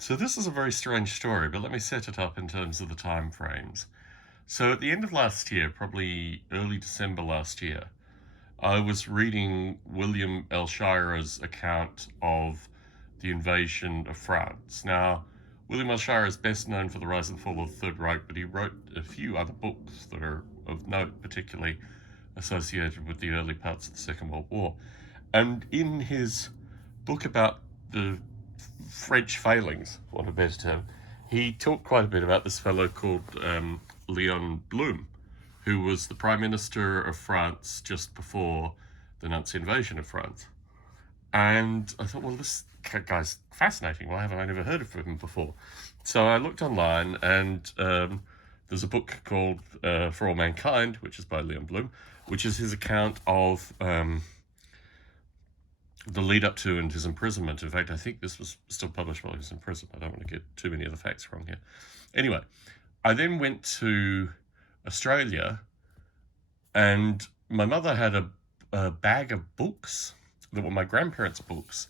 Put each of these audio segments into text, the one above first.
So this is a very strange story, but let me set it up in terms of the time frames. So at the end of last year, probably early December last year, I was reading William L. Shirer's account of the invasion of France. Now, William L. Shirer is best known for The Rise and Fall of the Third Reich, but he wrote a few other books that are of note, particularly associated with the early parts of the Second World War. And in his book about the French failings, for want of a better term, he talked quite a bit about this fellow called Leon Blum, who was the Prime Minister of France just before the Nazi invasion of France. And I thought, well, this guy's fascinating. Why haven't I never heard of him before? So I looked online, and there's a book called For All Mankind, which is by Leon Blum, which is his account of the lead up to and his imprisonment. In fact, I think this was still published while he was in prison. I don't want to get too many of the facts wrong here. Anyway, I then went to Australia, and my mother had a bag of books that were my grandparents' books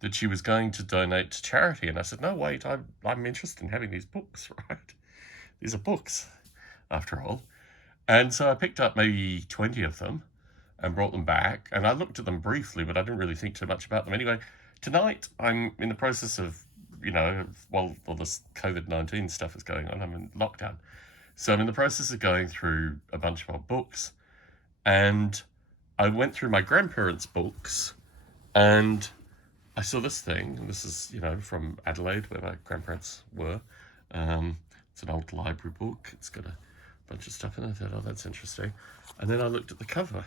that she was going to donate to charity. And I said, no, wait, I'm interested in having these books, right? These are books, after all. And so I picked up maybe 20 of them and brought them back. And I looked at them briefly, but I didn't really think too much about them. Anyway, tonight I'm in the process of, while all this COVID-19 stuff is going on, I'm in lockdown. So I'm in the process of going through a bunch of old books. And I went through my grandparents' books, and I saw this thing. And this is, from Adelaide, where my grandparents were. It's an old library book. It's got a bunch of stuff in it. I thought, oh, that's interesting. And then I looked at the cover.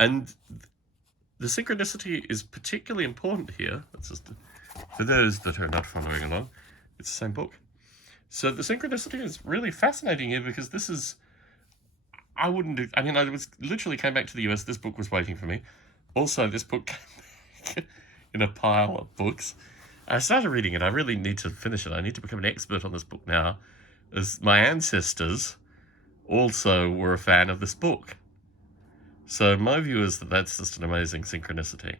And the synchronicity is particularly important here. That's just for those that are not following along. It's the same book. So the synchronicity is really fascinating here, because this is, I literally came back to the US. This book was waiting for me. Also, this book came back in a pile of books. I started reading it. I really need to finish it. I need to become an expert on this book now, as my ancestors also were a fan of this book. So my view is that that's just an amazing synchronicity,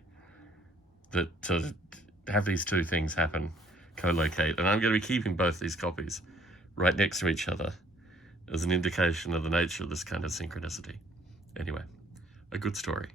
that to have these two things happen, co-locate. And I'm going to be keeping both these copies right next to each other as an indication of the nature of this kind of synchronicity. Anyway, a good story.